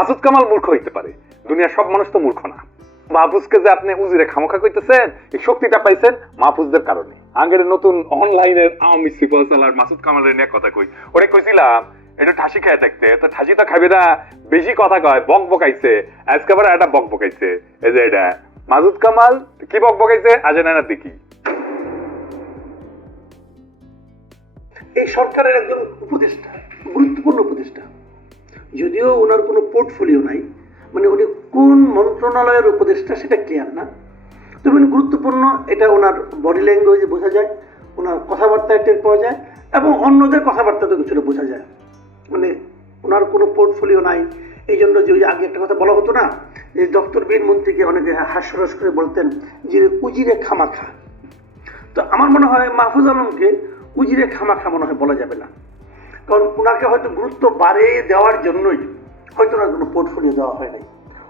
মাসুদ কামাল মূর্খ হইতে পারে। দুনিয়ার সব মানুষ তো মূর্খ না। মাহফুজকে যে আপনি উজিরে খামোখা কইতেছেন এই শক্তিটা পাইছেন মাহফুজদের কারণে। আগের নতুন অনলাইনের আওয়ামী সিপাল সালার মাসুদ কামালের নিয়ে কথা কই। ওরে কইছিলাম একটু ঠাসি খেয়ে থাকতে তো ঠাসি তো খাবে না বেশি কথা কয় বক বকাইছে। আজকে আবার একটা বক বকাইছে। এই যে এটা। মাসুদ কামাল কি বক বকাইছে? আজে না দেখি। এই সরকারের একজন উপদেষ্টা গুরুত্বপূর্ণ উপদেষ্টা যদিও ওনার কোনো পোর্টফোলিও নাই মানে উনি কোন মন্ত্রণালয়ের উপদেষ্টা সেটা ক্লিয়ার না। তবে গুরুত্বপূর্ণ, এটা ওনার বডি ল্যাঙ্গুয়েজে বোঝা যায়, ওনার কথাবার্তায় টের পাওয়া যায়, এবং অন্যদের কথাবার্তাতে কিছুটা বোঝা যায়। মানে ওনার কোনো পোর্টফোলিও নাই এই জন্য যে ওই আগে একটা কথা বলা হতো না, যে দপ্তর বীর মন্ত্রীকে অনেকে হাস্যরস করে বলতেন, যে উজিরে খামাখা। তো আমার মনে হয় মাহফুজ আলমকে উজিরে খামাখা মনে হয় বলা যাবে না। কারণ ওনাকে হয়তো গুরুত্ব বাড়িয়ে দেওয়ার জন্যই হয়তো ওনার কোনো পোর্টফোলিও দেওয়া হয় নাই।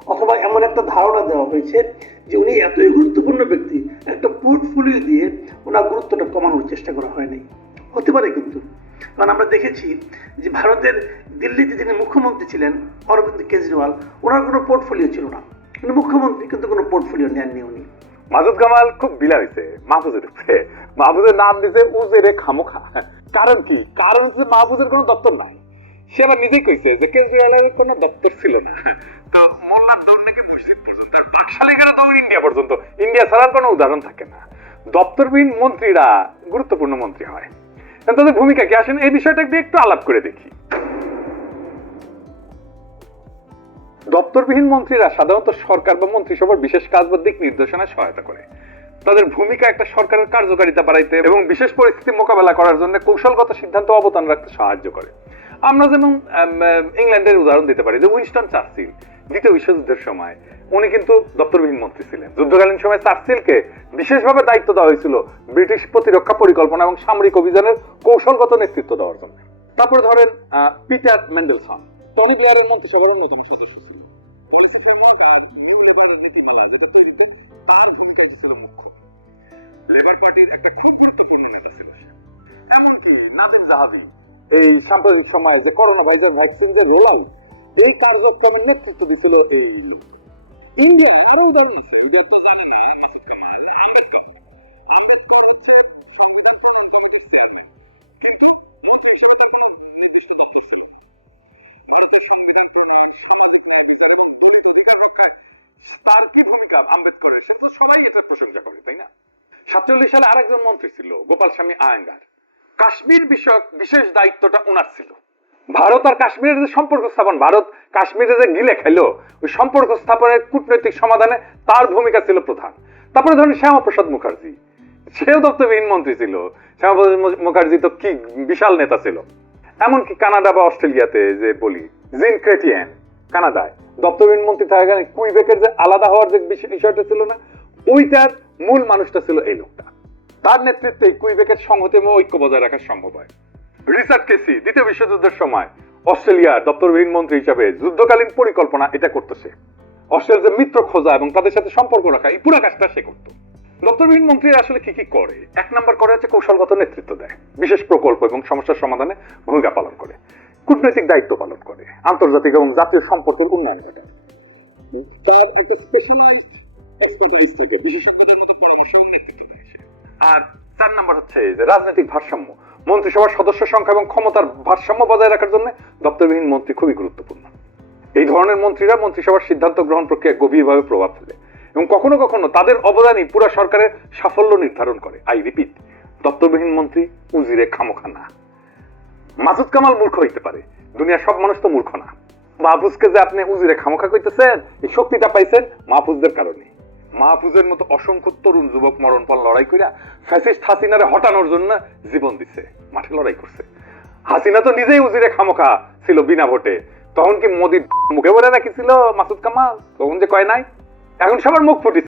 অথবা এমন একটা ধারণা দেওয়া হয়েছে যে উনি এতই গুরুত্বপূর্ণ ব্যক্তি, একটা পোর্টফোলিও দিয়ে ওনার গুরুত্বটা কমানোর চেষ্টা করা হয় নাই। হতে পারে কিন্তু। কারণ আমরা দেখেছি যে ভারতের দিল্লিতে যিনি মুখ্যমন্ত্রী ছিলেন, অরবিন্দ কেজরিওয়াল, ওনার কোনো পোর্টফোলিও ছিল না। মুখ্যমন্ত্রী কিন্তু কোনো পোর্টফোলিও নেননি উনি। মাসুদ কামাল খুব বিলা হয়েছে মাহফুজের উপরে। মাহফুজের নাম দিছে উজেরে খামোখা। কারণ কি? কারণ হচ্ছে মাহফুজের কোনো দপ্তর নাই। সে আবার নিজেই কইছে যে কেজরিওয়ালের কোনো দপ্তর ছিল না। তো মোল্লার দৌড় নাকি মসজিদ পর্যন্ত ইন্ডিয়া পর্যন্ত। ইন্ডিয়া ছাড়ার কোনো উদাহরণ থাকে না। দপ্তরবিহীন মন্ত্রীরা গুরুত্বপূর্ণ মন্ত্রী হয়। তাদের ভূমিকা কি? আসেন এই বিষয়টা একটু আলাপ করে দেখি। দপ্তরবিহীন মন্ত্রীরা সাধারণত সরকার বা মন্ত্রিসভার বিশেষ কাজ বা দিক নির্দেশনায় সহায়তা করে। তাদের ভূমিকা একটা সরকারের কার্যকারিতা বাড়াইতে এবং বিশেষ পরিস্থিতি মোকাবেলা করার জন্য কৌশলগত সিদ্ধান্ত অবদান রাখতে সাহায্য করে। আমরা যেমন ইংল্যান্ডের উদাহরণ দিতে পারি যে উইনস্টন চার্চিল, দ্বিতীয় বিশ্বযুদ্ধের সময় উনি কিন্তু দপ্তরবিহীন মন্ত্রী ছিলেন। যুদ্ধকালীন সময় চার্চিলকে বিশেষভাবে দায়িত্ব দেওয়া হয়েছিল ব্রিটিশ প্রতিরক্ষা পরিকল্পনা এবং সামরিক অভিযানের কৌশলগত নেতৃত্ব দেওয়ার জন্য। তারপরে ধরেন পিটার মেন্ডেলসন। টনি ব্লেয়ারের মন্ত্রিসভার অন্যতম সদস্য আর নিউ লেবার যেটা তৈরিতে তার ভূমিকা ছিল মুখ্য। লেবার পার্টির একটা খুব গুরুত্বপূর্ণ নেতা ছিল এমনকি নাদিম জাহাবি এই সাম্প্রতিক সময়ে যে করোনা ভাইরাস ভ্যাকসিন যে রোলাই এই কার্যক্রমের নেতৃত্ব দিয়েছিল এই ইন্ডিয়া আরও উদাহরণ আছে। ইন্ডিয়ার সাতচল্লিশ সালে আরেকজন মন্ত্রী ছিল, গোপাল স্বামী আয়াঙ্গার। কাশ্মীর বিষয়ক বিশেষ দায়িত্বটা ওনার ছিল। ভারত আর কাশ্মীরের যে সম্পর্ক স্থাপন, ভারত কাশ্মীরে যে গিলে খাইলো, ওই সম্পর্ক স্থাপনের কূটনৈতিক সমাধানে তার ভূমিকা ছিল প্রধান। তারপরে ধরেন শ্যামাপ্রসাদ মুখার্জি। সেও দপ্তরবিহীন মন্ত্রী ছিল। শ্যামাপ্রসাদ মুখার্জি তো কি বিশাল নেতা ছিল। এমনকি কানাডা বা অস্ট্রেলিয়াতে যে বলি, জিন ক্রেটিয়ান, কানাডায়। দপ্তরবিহীন মন্ত্রী থাকাকালীন কুইবেকের যে আলাদা হওয়ার যে বিষয়টা ছিল না, ওইটার মূল মানুষটা ছিল এই লোকটা। তার নেতৃত্বে কুইবেকের সংহতি এবং ঐক্য বজায় রাখা সম্ভব হয়। রিচার্ড কেসি, দ্বিতীয় বিশ্বযুদ্ধের সময় অস্ট্রেলিয়ার দপ্তরবিহীন মন্ত্রী হিসাবে যুদ্ধকালীন পরিকল্পনা এটা করতেছে অস্ট্রেলিয়ার মিত্র খোঁজা এবং তাদের সাথে সম্পর্ক রাখা, এই পুরো কাজটা সে করত। দপ্তরবিহীন মন্ত্রীরা আসলে কি কি করে? এক নম্বর করে হচ্ছে কৌশলগত নেতৃত্ব দেয়, বিশেষ প্রকল্প এবং সমস্যার সমাধানে ভূমিকা পালন করে, কূটনৈতিক দায়িত্ব পালন করে, আন্তর্জাতিক এবং জাতীয় সম্পর্কের উন্নয়ন ঘটায়। তার একটা স্পেশালাইজড আর চার হচ্ছে যে রাজনৈতিক ভারসাম্য। মন্ত্রিসভার সদস্য সংখ্যা এবং ক্ষমতার ভারসাম্য বজায় রাখার জন্য দপ্তরবিহীন মন্ত্রী খুবই গুরুত্বপূর্ণ। এই ধরনের মন্ত্রীরা মন্ত্রিসভার সিদ্ধান্ত গ্রহণ প্রক্রিয়া গভীরভাবে প্রভাব ফেলে এবং কখনো কখনো তাদের অবদানই পুরো সরকারের সাফল্য নির্ধারণ করে। আই রিপিট, দপ্তরবিহীন মন্ত্রী উজিরে খামোখা না মাসুদ কামাল মূর্খ হইতে পারে, দুনিয়ার সব মানুষ তো মূর্খ না। মাহফুজকে যে আপনি উজিরে খামোখা কইতেছেন, এই শক্তিটা পাইছেন মাহফুজদের কারণে। মাহফুজের মতো অসংখ্য তরুণ যুবক মরণ মরণপণ লড়াই করিয়া ফ্যাসিস্ট হাসিনারে হটানোর জন্য জীবন দিছে, মাঠে লড়াই করছে। হাসিনা তো নিজেই উজিরে খামোখা ছিল বিনা ভোটে। তখন কি মোদির মুখে বলে রাখিছিল মাসুদ কামাল? তখন যে কয় নাই, এখন সবার মুখ ফুটিছে।